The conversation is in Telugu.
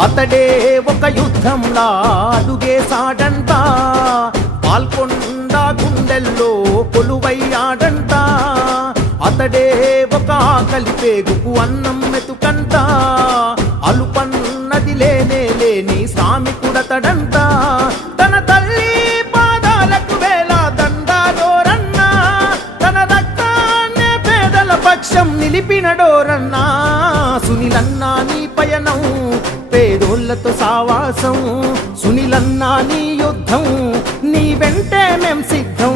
అతడే ఒక యుద్ధంలా అడుగేశాడంట, పాల్కొండ గుండెల్లో కొలువయ్యాడంట. అతడే ఒక ఆకలి పేగుకు అన్నం మెతుకంట, అలుపన్నది లేనే లేని శ్రామికుడతడంట. తన తల్లి పాదాలకు వేల దండాడోరన్నా, తన రక్తాన్నే పేదల పక్షం నిలిపినడోరన్నా. సునీలన్నా నీ పయనం పేదోళ్లతో సావాసం, సునీలన్నా నీ యుద్ధం నీ వెంటే మేం సిద్ధం.